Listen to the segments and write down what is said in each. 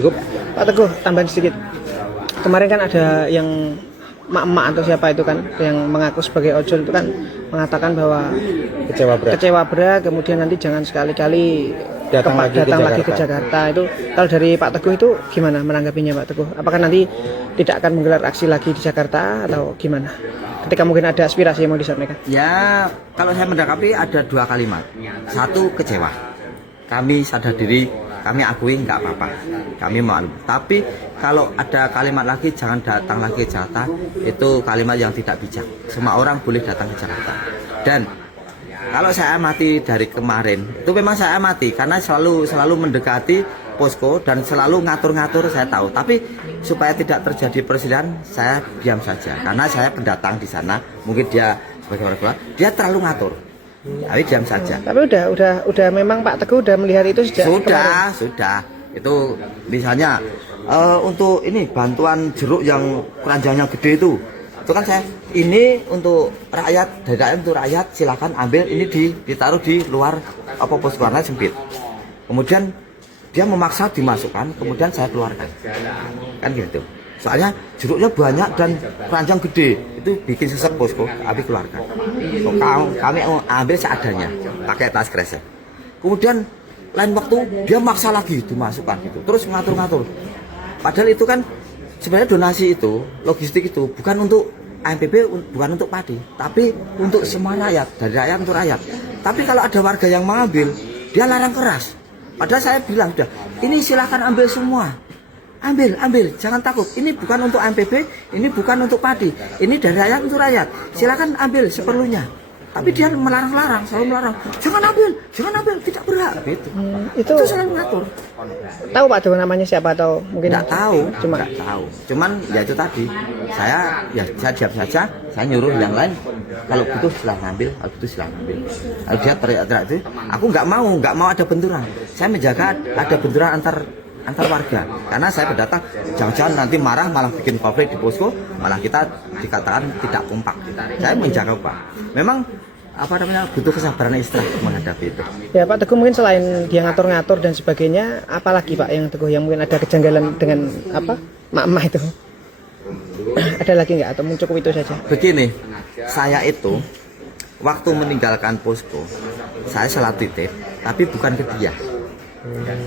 Cukup. Pak Teguh, tambahan sedikit. Kemarin kan ada yang emak-emak atau siapa itu kan yang mengaku sebagai ojol itu kan mengatakan bahwa kecewa berat, kemudian nanti jangan sekali-kali datang lagi ke Jakarta. Itu kalau dari Pak Teguh itu gimana menanggapinya Pak Teguh? Apakah nanti tidak akan menggelar aksi lagi di Jakarta atau gimana? Ketika mungkin ada aspirasi yang mau disampaikan. Ya, kalau saya menanggapi ada 2 kalimat. 1, kecewa. Kami sadar diri, kami akui nggak apa-apa. Kami malu. Tapi kalau ada kalimat lagi jangan datang lagi ke Jakarta, itu kalimat yang tidak bijak. Semua orang boleh datang ke Jakarta. Dan kalau saya amati dari kemarin, itu memang saya amati karena selalu mendekati posko dan selalu ngatur-ngatur, saya tahu. Tapi supaya tidak terjadi persediaan, saya diam saja karena saya pendatang di sana. Mungkin dia sebagai orang tua, dia terlalu ngatur. Tapi diam saja. Tapi udah memang Pak Teguh udah melihat itu sejak kemarin. Sudah. Itu misalnya untuk ini bantuan jeruk yang keranjangnya gede itu kan saya ini untuk rakyat, dari rakyat untuk rakyat, silakan ambil, ini ditaruh di luar posko karena sempit. Kemudian dia memaksa dimasukkan, kemudian saya keluarkan. Kan gitu. Soalnya jeruknya banyak dan keranjang gede, itu bikin sesek posko, kami keluarkan. So, kami ambil seadanya, pakai tas kresek. Kemudian lain waktu dia maksa lagi dimasukkan gitu, terus ngatur-ngatur. Padahal itu kan sebenarnya donasi itu, logistik itu bukan untuk AMPB, bukan untuk padi, tapi untuk semua rakyat, dari rakyat untuk rakyat. Tapi kalau ada warga yang mengambil, dia larang keras. Padahal saya bilang sudah, ini silakan ambil semua. Ambil, jangan takut. Ini bukan untuk AMPB, ini bukan untuk padi. Ini dari rakyat untuk rakyat. Silakan ambil seperlunya. Tapi dia melarang-larang, selalu melarang. Jangan ambil, tidak berhak. Itu selalu ngatur. Tahu Pak Teguh namanya siapa atau mungkin nggak tahu, Cuman ya itu tadi. Saya diam saja. Saya nyuruh yang lain. Kalau butuh silahkan ambil, kalau butuh silahkan ambil. Kalau dia teriak-teriak itu, aku nggak mau ada benturan. Saya menjaga ada benturan antar warga, karena saya pendatang jangan-jangan nanti marah malah bikin konflik di posko, malah kita dikatakan tidak kompak. Saya menjaga Pak. Memang butuh kesabaran ekstra menghadapi itu. Ya Pak Teguh, mungkin selain dia ngatur-ngatur dan sebagainya, apalagi Pak yang Teguh yang mungkin ada kejanggalan dengan mak-mak itu? Ada lagi nggak atau cukup itu saja? Begini, saya itu waktu meninggalkan posko, saya salah titip, tapi bukan ke dia.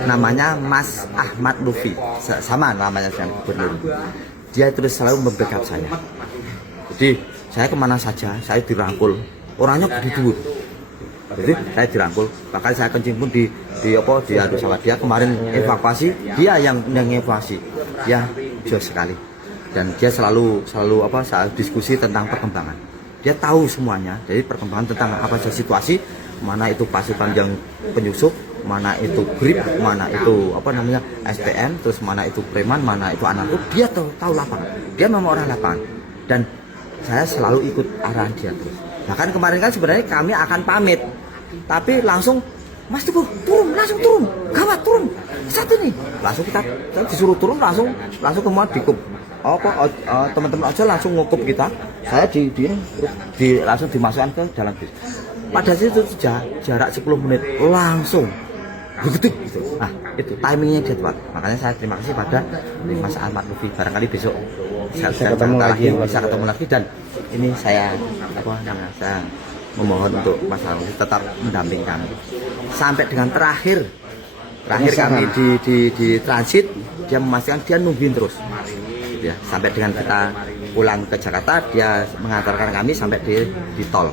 Namanya Mas Ahmad Lufi, sama namanya dengan gubernur. Dia terus selalu membackup saya. Jadi saya kemana saja, saya dirangkul. Orangnya gede. Jadi saya dirangkul. Bahkan saya kencing pun diadu sama dia. Kemarin evakuasi, dia yang evakuasi. Dia jauh sekali. Dan dia selalu saat diskusi tentang perkembangan. Dia tahu semuanya. Jadi perkembangan tentang apa saja situasi, mana itu pasukan yang penyusup, mana itu grip, mana itu SPM, terus mana itu preman, mana itu anak itu, dia tahu lapangan. Dia memang orang lapangan. Dan saya selalu ikut arahan dia terus. Bahkan kemarin kan sebenarnya kami akan pamit, tapi langsung Mas Teguh langsung turun, gawat turun saat ini. Langsung kita disuruh turun langsung semua dikup. Teman-teman aja langsung ngukup kita. Saya langsung dimasukkan ke dalam bis. Pada situ jarak 10 menit langsung begitu gitu. Nah, itu timingnya dia tepat. Makanya saya terima kasih pada Mas Ahmad Lufi. Barangkali besok bisa ketemu lagi dan ini saya memohon untuk Mas Ahmad Lufi tetap mendampingi kami sampai dengan terakhir kami di transit. Dia memastikan dia nungguin terus gitu ya. Sampai dengan kita pulang ke Jakarta, dia mengantarkan kami sampai di tol.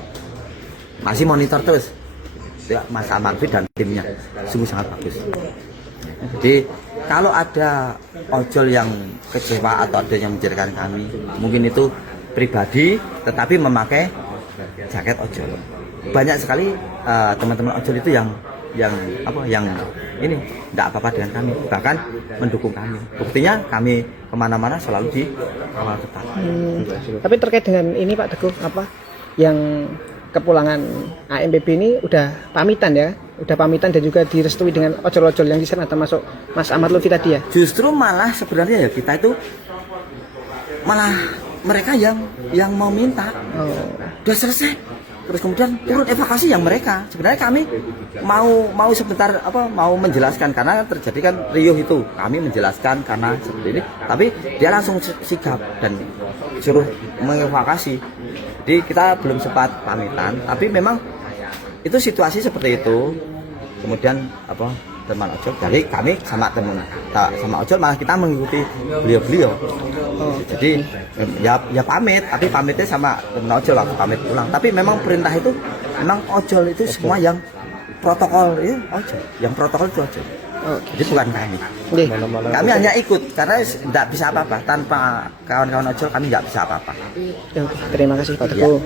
Masih monitor terus ya, Mas Ahmad Lufi dan timnya sungguh sangat bagus. Jadi kalau ada ojol yang kecewa atau ada yang menjadikan kami, mungkin itu pribadi tetapi memakai jaket ojol. Banyak sekali teman-teman ojol itu yang ini tidak apa-apa dengan kami, bahkan mendukung kami. Buktinya kami kemana-mana selalu di awal ketat. Tapi terkait dengan ini Pak Teguh, yang kepulangan AMPB ini udah pamitan dan juga direstui dengan ojol-ojol yang di sana, termasuk Mas Ahmad Lufi tadi ya? Justru malah sebenarnya ya kita itu malah mereka yang mau minta. Udah selesai, terus kemudian turun evakuasi yang mereka. Sebenarnya kami mau sebentar mau menjelaskan karena terjadi kan riuh itu. Kami menjelaskan karena seperti ini, tapi dia langsung sigap dan suruh mengevakuasi. Jadi kita belum sempat pamitan, tapi memang itu situasi seperti itu. Kemudian teman ojol, jadi kami sama ojol malah kita mengikuti beliau. Jadi ya pamit, tapi pamitnya sama teman ojol waktu pamit pulang. Tapi memang perintah itu memang ojol itu semua yang protokol itu ojol, yang protokol itu ojol. Jadi bukan kami. Kami hanya ikut karena tidak bisa apa-apa, tanpa kawan-kawan ojol kami nggak bisa apa-apa. Terima kasih Pak Teguh.